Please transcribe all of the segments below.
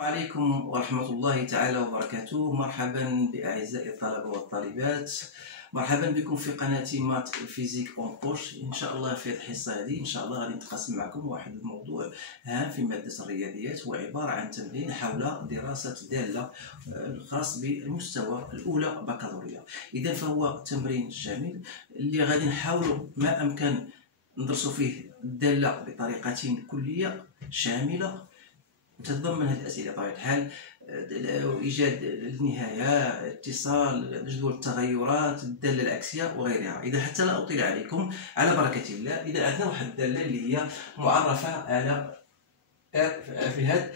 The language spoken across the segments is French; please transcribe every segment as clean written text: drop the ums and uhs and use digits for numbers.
عليكم ورحمة الله تعالى وبركاته. مرحبا بأعزائي الطلبة والطالبات، مرحبا بكم في قناة مات فيزيك اون بوش. ان شاء الله في الحصة هذه ان شاء الله غادي نتقاسم معكم واحد الموضوع هام في مادة الرياضيات، هو عبارة عن تمرين حول دراسة دالة الخاص بالمستوى الأولى بكالوريا. إذا فهو تمرين شامل اللي غادي نحاولوا ما أمكن ندرسوا فيه الدالة بطريقة كلية شاملة تتضمن هذه الأسئلة بطبيعة الحال: إيجاد النهاية، اتصال، جدول التغيرات، الدالة العكسية وغيرها. إذا حتى لا أطيل عليكم على بركة الله، إذا عندنا واحد الدالة اللي هي معرفة على في هذا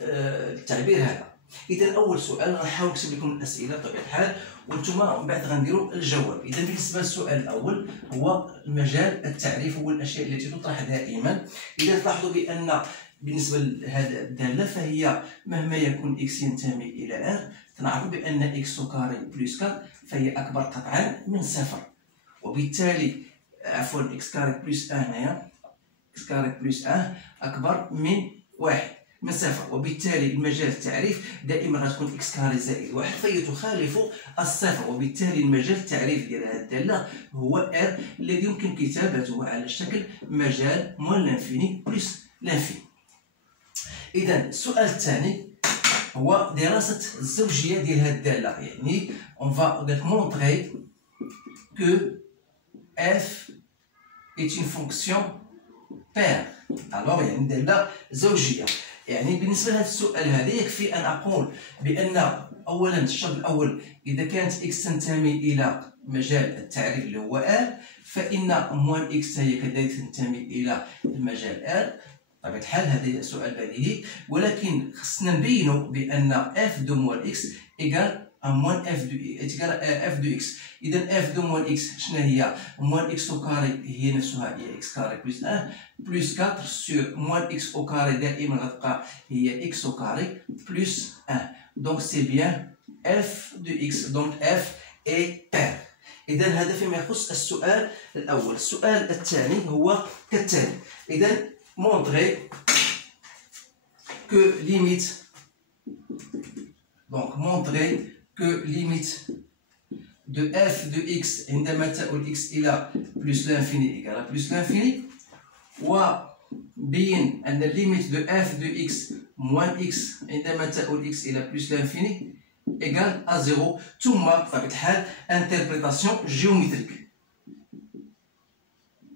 التعبير هذا. إذا أول سؤال غنحاول نكتب لكم الأسئلة بطبيعة الحال وانتم من بعد غنديروا الجواب. إذا بالنسبة للسؤال الأول هو مجال التعريف، هو الأشياء التي تطرح دائما. إذا تلاحظوا بأن بالنسبة لهذه الدالة فهي مهما يكون إكس ينتمي إلى ار، تنعرفوا بأن إكس كاري بلس 4 فهي أكبر قطعا من صفر، وبالتالي إكس كاري بلس 1 هنايا إكس كاري بلس 1 أكبر من 1 من صفر، وبالتالي المجال التعريف دائما غتكون إكس كاري زائد 1 فهي تخالف الصفر، وبالتالي المجال التعريف ديال هذه الدالة هو ار الذي يمكن كتابته على شكل مجال موان لانفيني بلس لانفيني. إذا السؤال الثاني هو دراسة الزوجية ديال هذه الدالة، يعني on va montrer que f est une fonction paire. alors يعني دالة زوجية. يعني بالنسبة لهذا السؤال هذا يكفي أن أقول بأن أولا الشرط الأول إذا كانت x تنتمي إلى مجال التعريف اللي هو r، فإن موان x هي كذلك تنتمي إلى المجال r. بطبيعة الحال هذا سؤال بديهي، ولكن خصنا نبينوا بأن اف دو موان اكس إيكال موان اف دو اكس. إذا اف دو موان اكس شنو هي؟ موان اكس او كاري هي نفسها هي اكس كاري بلس 1 بلس 4 سور موان اكس او كاري دائما غتبقى هي اكس او كاري بلس 1. دونك سي بيان اف دو اكس، دونك اف اي بير. إذا هذا فيما يخص السؤال الأول. السؤال الثاني هو كالتالي: إذا montrer que limite de f de x عندما تؤول x إلى plus l'infini égale à plus l'infini، وبين أن limite de f de x moins x عندما تؤول x إلى plus l'infini égale à 0، ثم بطبيعة الحال interprétation géométrique.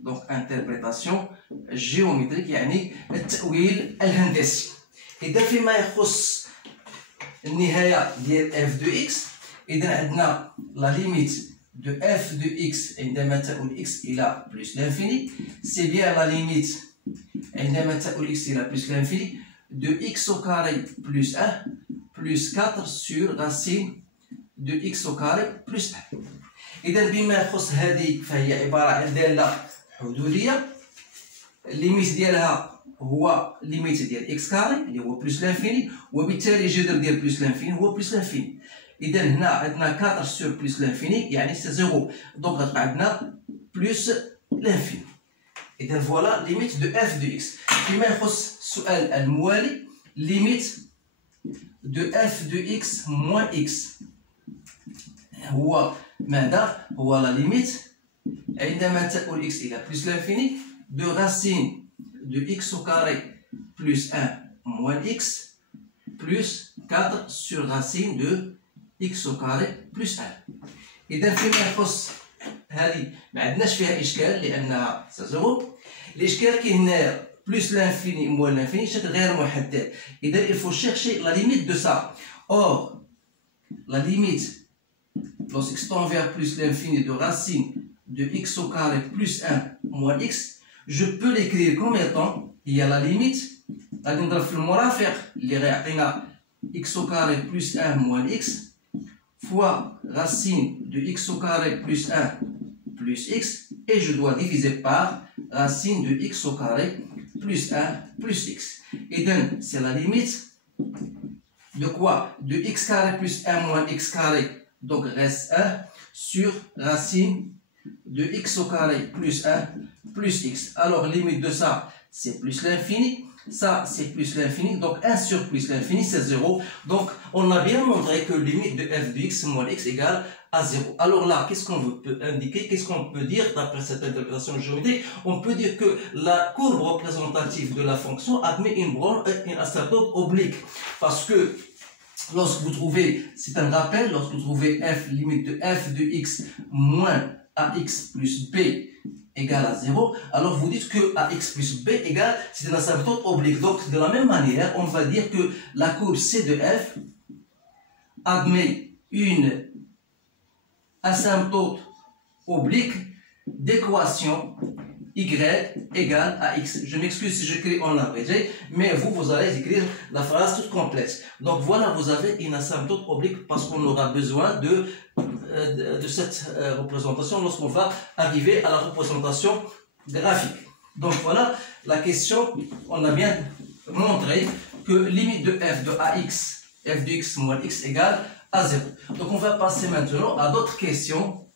donc interprétation géométrique يعني التأويل الهندسي. إذا فيما يخص النهاية ديال f de x، إذا عندنا la limite de f de x عندما تؤول x إلى plus l'infini c'est bien la limite عندما تؤول x إلى plus l'infini de x au carré plus 1 plus 4 sur racine de x au carré plus 1. إذا بما يخص هذه فهي عبارة عن دالة حدودية، الليميت ديالها هو ليميت ديال اكس كاري اللي هو بلس لانفيني، وبالتالي الجذر ديال بلس لانفيني هو بلس لانفيني. اذا هنا عندنا 4 سور بلس لانفيني يعني سي زيرو، دونك غتبقى عندنا بلس لانفيني. اذا فوالا ليميت دو اف دو اكس. فيما يخص السؤال الموالي ليميت دو اف دو اكس موان اكس هو ماذا؟ هو لا ليميت عندما تؤول x إلى plus l'infini de racine de x au carré plus 1 moins x plus 4 sur racine de x au carré plus 1. إذا فيما يخص هذه ما عندناش فيها إشكال لأنها زيرو. الإشكال كاين هنايا plus l'infini moins l'infini شكل غير محدد. إذا il faut chercher la limite de ça. Or la limite lorsque tend vers plus l'infini de racine de x au carré plus 1 moins x, je peux l'écrire comme étant il y a la limite غادي نضرب في المرافق اللي غيعطينا x au carré plus 1 moins x fois racine de x au carré plus 1 plus x, et je dois diviser par racine de x au carré plus 1 plus x. Et donc c'est la limite de quoi? De x carré plus 1 moins x carré, donc reste 1 sur racine de x au carré plus 1 plus x. Alors limite de ça c'est plus l'infini, ça c'est plus l'infini, donc 1 sur plus l'infini c'est 0. Donc on a bien montré que limite de f de x moins x égale à 0. Alors là, qu'est-ce qu'on peut indiquer, qu'est-ce qu'on peut dire d'après cette interprétation géométrique? On peut dire que la courbe représentative de la fonction admet une asymptote oblique. Parce que lorsque vous trouvez, c'est un rappel, lorsque vous trouvez f, limite de f de x moins ax plus b égale à 0, alors vous dites que ax plus b égale, c'est une asymptote oblique. Donc de la même manière, on va dire que la courbe c de f admet une asymptote oblique d'équation y égale à x. Je m'excuse si j'écris en abrégé, mais vous allez écrire la phrase toute complète. Donc voilà, vous avez une asymptote oblique parce qu'on aura besoin de cette représentation lorsqu'on va arriver à la représentation graphique. Donc voilà la question, on a bien montré que limite de f de ax, f de x moins x égale à 0. Donc on va passer maintenant à d'autres questions.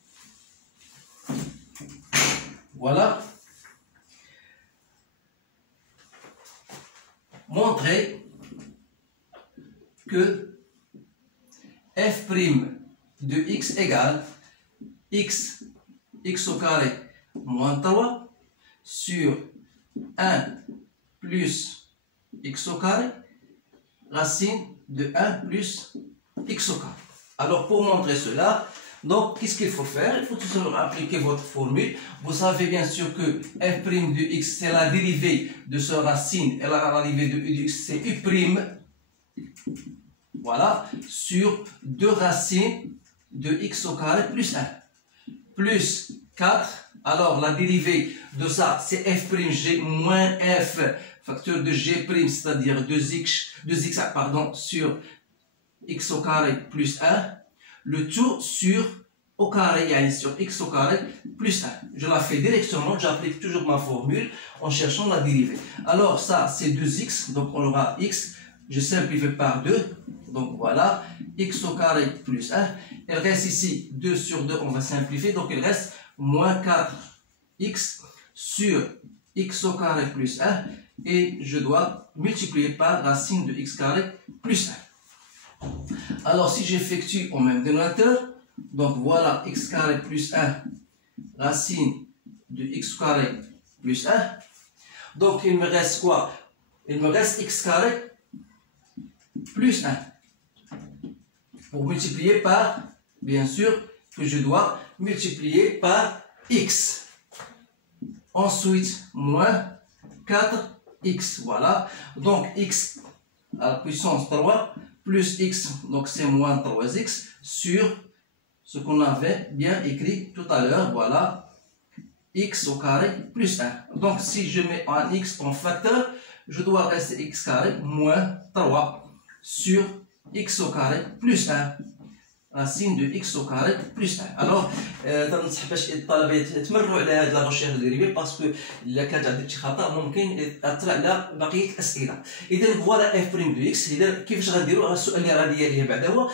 Voilà. Montrer que f' de x égale x au carré moins 3 sur 1 plus x au carré racine de 1 plus x au carré. Alors pour montrer cela, donc qu'est-ce qu'il faut faire? Il faut tout simplement appliquer votre formule. Vous savez bien sûr que f' de x c'est la dérivée de ce racine et la dérivée de x c'est u', voilà, sur 2 racines de x au carré plus 1 plus 4. Alors la dérivée de ça c'est f'g moins f facteur de g', c'est-à-dire 2x pardon, sur x au carré plus 1, le tout sur au carré, sur x au carré plus 1. Je la fais directement, j'applique toujours ma formule en cherchant la dérivée. Alors ça c'est 2x, donc on aura x, je simplifie par 2, donc voilà, x au carré plus 1. Il reste ici 2 sur 2, on va simplifier, donc il reste moins 4x sur x au carré plus 1, et je dois multiplier par racine de x carré plus 1. Alors si j'effectue au même dénominateur, donc voilà x carré plus 1 racine de x carré plus 1. Donc il me reste quoi? Il me reste x carré plus 1. Pour multiplier par, bien sûr, que je dois multiplier par x. Ensuite, moins 4x. Voilà. Donc x à la puissance 3 plus x, donc c'est moins 3x sur ce qu'on avait bien écrit tout à l'heure, voilà, x au carré plus 1. Donc si je mets un x en facteur, je dois rester x carré moins 3 sur x au carré plus 1. racine de x au carré plus 1. Alors تنصح باش الطلبه يتمروا على هذه الريشيرش ديريفي باسكو الا كانت عندك شي خطا ممكن ياثر على بقيه الاسئله. اذا فوالا اف بريم دو اكس. اذا كيفاش غنديروا السؤال اللي غادي يليه بعدا هو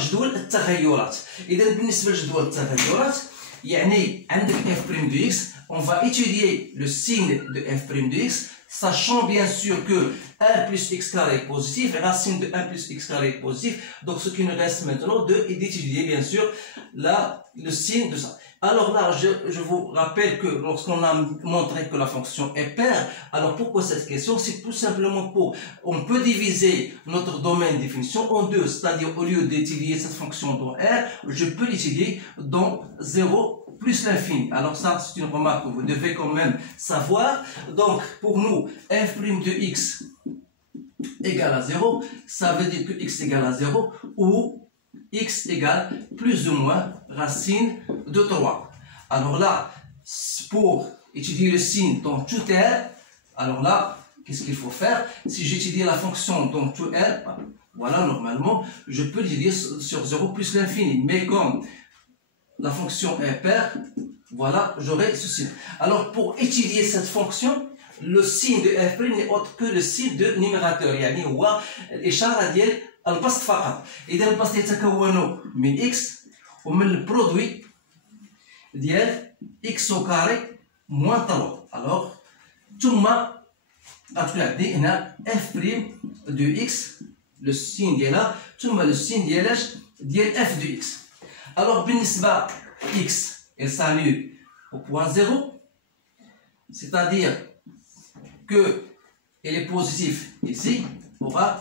جدول التغيرات. اذا بالنسبه لجدول التغيرات يعني عندك اف بريم دو اكس on va étudier le signe de f' de x, sachant bien sûr que 1 plus x carré est positif, racine de 1 plus x carré est positif. Donc ce qui nous reste maintenant d'étudier bien sûr le signe de ça. Alors là, je vous rappelle que lorsqu'on a montré que la fonction est paire, alors pourquoi cette question? C'est tout simplement on peut diviser notre domaine de définition en deux, c'est-à-dire au lieu d'étudier cette fonction dans R, je peux l'étudier dans 0 plus l'infini. Alors ça, c'est une remarque que vous devez quand même savoir. Donc, pour nous, f' de x égale à 0, ça veut dire que x égale à 0 ou x égale plus ou moins racine de 3. Alors là, pour étudier le signe dans tout R, alors là, qu'est-ce qu'il faut faire? Si j'étudie la fonction dans tout R, voilà, normalement, je peux l'étudier sur 0 plus l'infini. Mais comme la fonction est paire, voilà, j'aurai ce signe. Alors, pour étudier cette fonction, le signe de f' n'est autre que le signe de numérateur. يعني هو الإشارة ديال البسط فقط. إذا البسط يتكون من x ومن البرودوي ديال x au carré moins 3. Alors, ثم غتكون عندي هنا اف بريم دو اكس لو سين ديالها ثم لو سين ديال اف دو اكس. الوغ بالنسبه اكس elle s'annule au point 0, c'est-à-dire que elle est positive ici, aura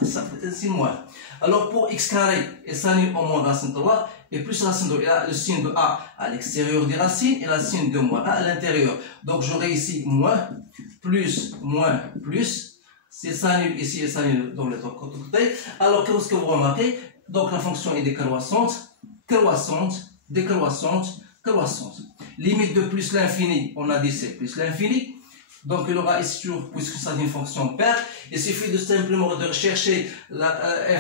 c'est moins. Alors pour x carré, elle s'annule au moins racine 3 et plus racine 2, il a le signe de a à l'extérieur des racines et la signe de moins a à l'intérieur. Donc j'aurai ici moins, plus, c'est s'annule ici et s'annule dans l'autre côté. Alors qu'est-ce que vous remarquez? Donc la fonction est décroissante, décroissante. Limite de plus l'infini, on a dit c'est plus l'infini. Donc il aura ici toujours, puisque c'est une fonction paire, il suffit de simplement de rechercher la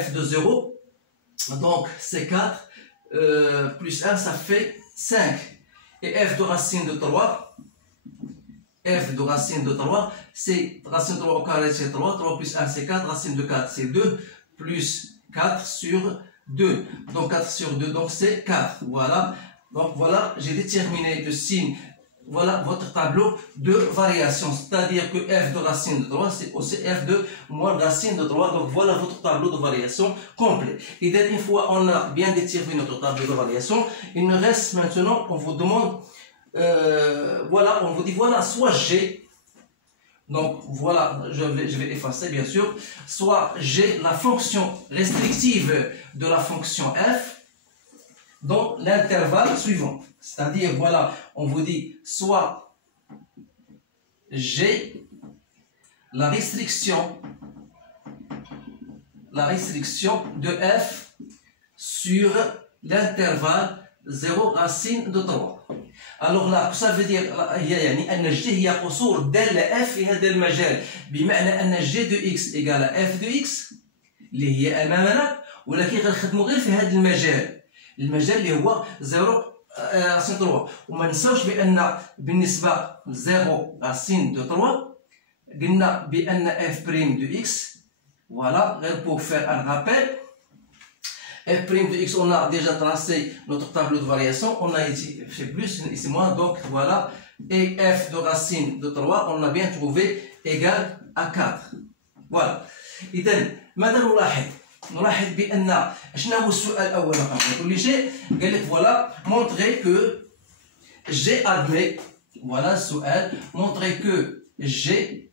f de 0. Donc c'est 4 plus 1, ça fait 5. Et f de racine de 3, c'est racine de 3 au carré, c'est 3. 3 plus 1, c'est 4. Racine de 4, c'est 2. Plus 4 sur 2. Donc 4 sur 2, donc c'est 4. Voilà. Donc voilà, j'ai déterminé le signe. Voilà votre tableau de variation. C'est-à-dire que f de racine de 3, c'est aussi f de moins racine de 3. Donc voilà votre tableau de variation complet. Et dès une fois on a bien déterminé notre tableau de variation, il nous reste maintenant, on vous demande, voilà, on vous dit voilà, soit G. Donc voilà, je vais effacer bien sûr. Soit G, la fonction restrictive de la fonction f dans l'intervalle suivant. C'est-à-dire, voilà, on vous dit soit G, la restriction de f sur l'intervalle 0 racine de 3. Alors là, ça veut dire يعني أن G هي قصور دالة f في هذا المجال، بمعنى أن G de x égale f de x اللي هي أمامنا، ولكن غنخدموا غير في هذا المجال اللي هو 0 راسين 3. وما نساوش بان بالنسبه 0 راسين دو 3 قلنا بان f prime de x, voilà, pour faire un rappel, f prime de x, on a déjà tracé notre tableau de variation, on a ici fait plus, ici moins, donc voilà, et f de racine de 3 on a bien trouvé égal à 4. Voilà. اذا ماذا نلاحظ بان شنو هو السؤال الاول؟ كل شيء قال لك فوالا montrer que G admet, voilà le su'al, montrer que G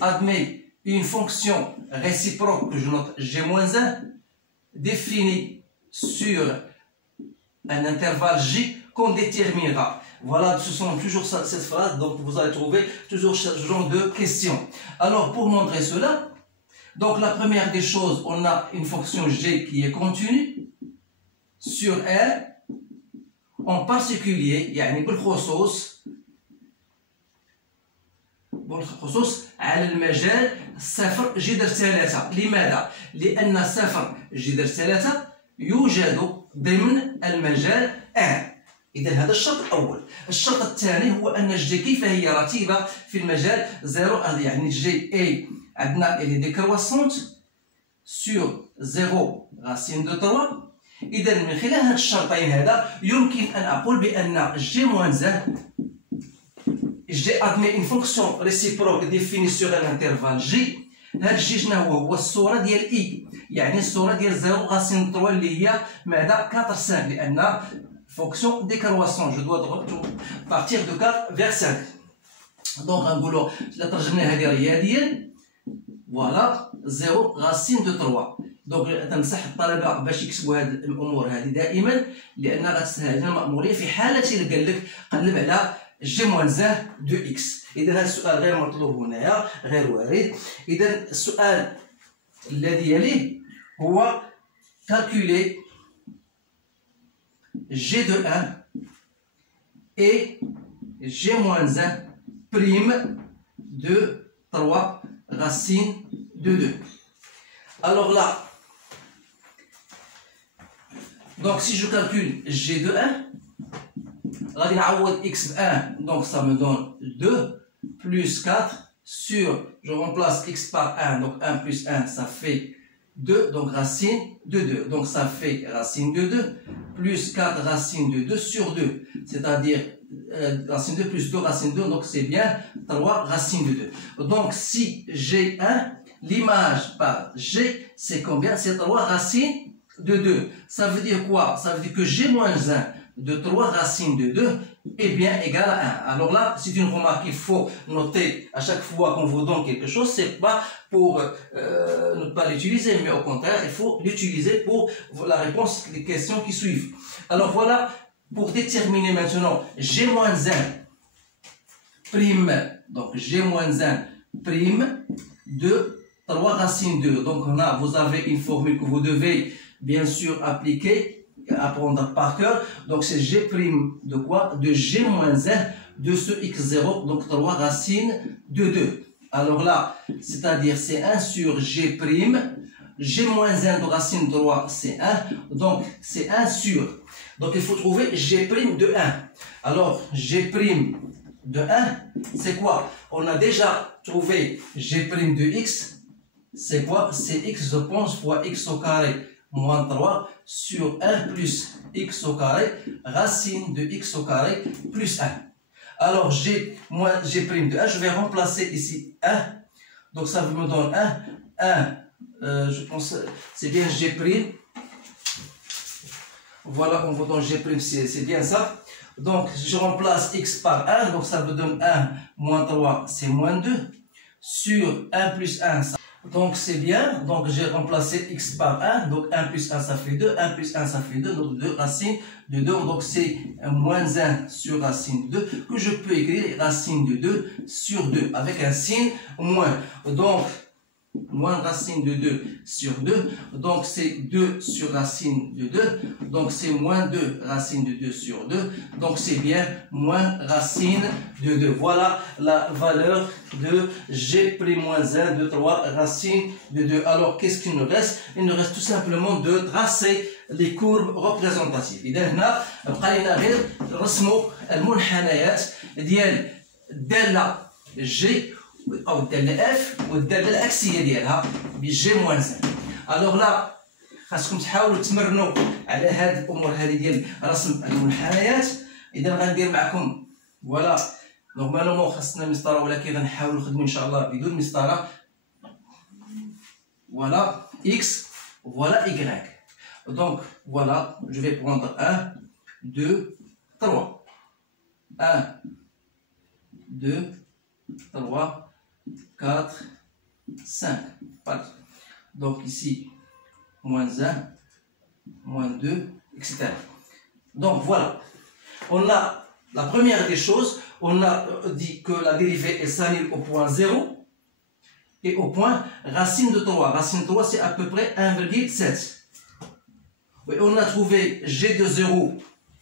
admet une fonction réciproque que je note G-1 définie sur un intervalle J qu'on déterminera. Voilà, ce sont toujours cette phrase, donc vous allez trouver toujours ce genre de questions. Alors pour montrer cela, donc la première des choses, on a une fonction G qui est continue sur R, en particulier يعني بالخصوص على المجال 0 جذر 3. لماذا؟ لأن 0 جذر 3 يوجد ضمن المجال R. إذا هذا الشرط الأول. الشرط الثاني هو أن G كيف هي رتيبة في المجال 0، يعني G A عندنا elle est décroissante sur 0 racine de 3. إذا من خلال هاد الشرطين هذا يمكن أن أقول بأن G admet une fonction réciproque définie sur un intervalle J. هاد J شنو هو الصورة ديال I، يعني الصورة ديال 0 racine de 3 اللي هي ماذا 4 5، لأن fonction décroissante je dois partir de 4 vers 5. donc نقولوا إلا ترجمنا هذه رياضيا فوالا 0 racine de 3. دونك تنصح الطلبه باش يكتبوا هذه الامور هذه دائما، لان غتسهل لنا المأموريه في حاله اللي قال لك قلب على G-1 دو اكس. اذا هذا السؤال غير مطلوب هنايا، غير وارد. اذا السؤال الذي يليه هو calculer G de 1 et G-1 prime de 3 racine de 2. Alors là, donc si je calcule G de 1, غادي نعوض x ب 1, donc ça me donne 2 plus 4 sur, je remplace x par 1, donc 1 plus 1 ça fait 2, donc racine de 2, donc ça fait racine de 2 plus 4 racine de 2 sur 2, c'est-à-dire racine 2 plus 2 racine 2, donc c'est bien 3 racine de 2. Donc si G1, l'image par G, c'est combien? C'est 3 racines de 2. Ça veut dire quoi? Ça veut dire que G moins 1 de 3 racines de 2 est bien égal à 1. Alors là, c'est une remarque qu'il faut noter à chaque fois qu'on vous donne quelque chose. C'est pas pour ne pas l'utiliser, mais au contraire, il faut l'utiliser pour la réponse des questions qui suivent. Alors voilà, pour déterminer maintenant G moins 1 prime, donc G moins 1 prime de 3 racines 2. Donc là, vous avez une formule que vous devez bien sûr appliquer, apprendre par cœur. Donc c'est G prime de quoi? De G moins 1 de ce x0, donc 3 racines de 2. Alors là, c'est-à-dire c'est 1 sur G prime, G moins 1 de racine 3 c'est 1, donc c'est 1 sur. Donc il faut trouver G prime de 1. Alors G prime de 1, c'est quoi? On a déjà trouvé G prime de x, c'est quoi? C'est x je pense fois x au carré moins 3 sur 1 plus x au carré racine de x au carré plus 1. Alors G prime de 1, je vais remplacer ici 1, donc ça me donne 1, je pense c'est bien G prime. Voilà, on vous donne G prime, c'est bien ça. Donc je remplace x par 1, donc ça me donne 1 moins 3, c'est moins 2, sur 1 plus 1, ça. Donc c'est bien, donc j'ai remplacé x par 1, donc 1 plus 1 ça fait 2, 1 plus 1 ça fait 2, donc 2 racines de 2, donc c'est moins 1 sur racine de 2, que je peux écrire racine de 2 sur 2, avec un signe moins. Donc, moins racine de 2 sur 2, donc c'est 2 sur racine de 2, donc c'est moins 2 racine de 2 sur 2, donc c'est bien moins racine de 2. Voilà la valeur de G' moins 1 de 3 racines de 2. Alors qu'est-ce qu'il nous reste? Il nous reste tout simplement de tracer les courbes représentatives. إذا هنا بقى لنا غير نرسموا المنحنيات ديال الدالة G او الداله اف والداله العكسيه ديالها بجي موان 1. الوغ لا خاصكم تحاولوا تمرنوا على هاد الامور هذه ديال رسم المنحنيات. اذا غندير معكم فوالا نورمالمون خاصنا مسطره، ولكن غنحاولوا نخدموا ان شاء الله بدون مسطره. فوالا اكس فوالا y. Donc voilà, je vais prendre 1 2 3 1 2 3 4, 5. Donc ici, moins 1, moins 2, etc. Donc voilà. On a la première des choses, on a dit que la dérivée est s'annule au point 0 et au point racine de 3. Racine de 3, c'est à peu près 1,7. Oui, on a trouvé G de 0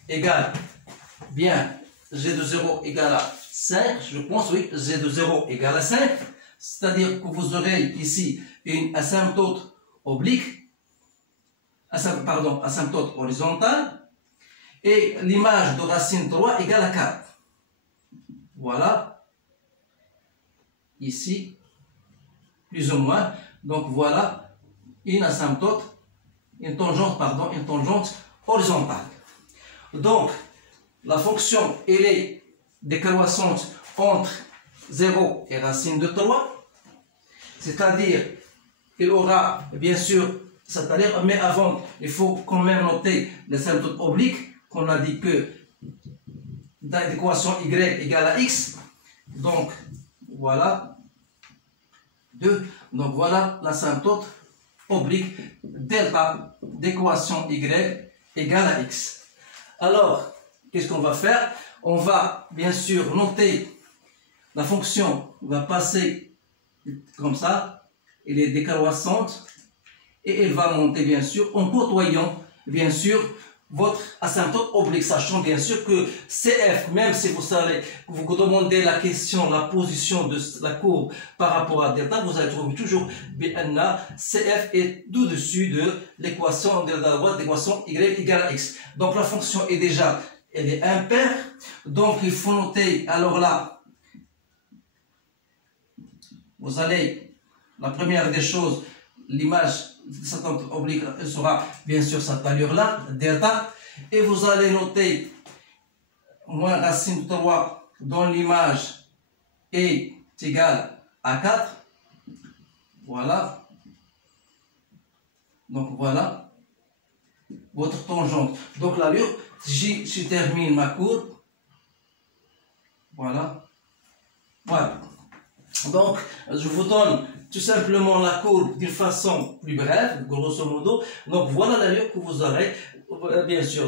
égale, bien, G de 0 égale à 5, je pense, oui, G de 0 égale à 5, c'est-à-dire que vous aurez ici une asymptote oblique, asymptote horizontale, et l'image de racine 3 égale à 4. Voilà, ici, plus ou moins, donc voilà une asymptote, une tangente horizontale. Donc, la fonction, elle est décroissante entre 0 et racine de 3, c'est-à-dire qu'il aura bien sûr, c'est-à-dire, mais avant, il faut quand même noter l'asymptote oblique, qu'on a dit que dans l'équation y égale à x, donc voilà 2, donc voilà l'asymptote oblique delta d'équation y égale à x. Alors, qu'est-ce qu'on va faire? On va bien sûr noter la fonction, va passer comme ça, elle est décroissante et elle va monter bien sûr en côtoyant bien sûr votre asymptote oblique, sachant bien sûr que CF, même si vous savez, vous demandez la question, la position de la courbe par rapport à delta, vous allez trouver toujours BN, CF est au-dessus de l'équation de la droite, l'équation y égale à x. Donc la fonction est déjà, elle est impaire, donc il faut noter, alors là, vous allez, la première des choses, l'image cette oblique sera bien sûr cette allure là, delta, et vous allez noter moins racine de 3 dans l'image est égal à 4. Voilà. Donc voilà votre tangente. Donc l'allure, je termine ma courbe. Voilà. Voilà. Donc je vous donne tout simplement la courbe d'une façon plus brève, grosso modo. Donc voilà l'allure que vous aurez. بيان سور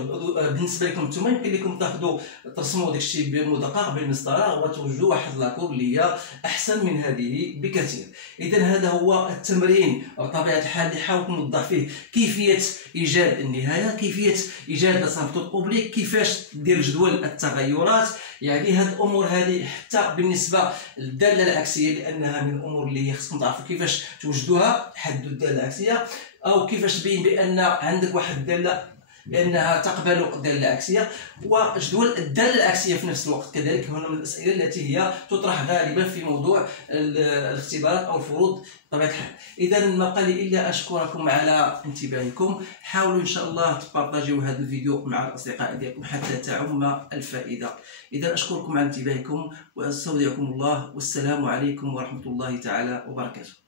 بالنسبه لكم نتوما يمكن لكم تاخذوا ترسموا داك الشيء بمدقق بالمسطره وتوجدوا واحد لاكور اللي هي احسن من هذه بكثير. اذا هذا هو التمرين بطبيعه الحال اللي حاولت نوضح فيه كيفيه ايجاد النهايه، كيفيه ايجاد لاسامبتوط اوبليك، كيفاش دير جدول التغيرات. يعني هاد الامور هذه حتى بالنسبه للداله العكسيه لانها من الامور اللي خصكم تعرفوا كيفاش توجدوها، حدوا الداله العكسيه او كيفاش تبين بان عندك واحد الداله بأنها تقبل الدالة العكسية، وجدول الدالة العكسية في نفس الوقت كذلك هنا من الأسئلة التي هي تطرح غالبا في موضوع الاختبارات أو الفروض بطبيعة الحال. إذا ما بقى لي إلا أشكركم على انتباهكم. حاولوا إن شاء الله تبارطاجيو هذا الفيديو مع الأصدقاء ديالكم حتى تعم الفائدة. إذا أشكركم على انتباهكم وأستودعكم الله، والسلام عليكم ورحمة الله تعالى وبركاته.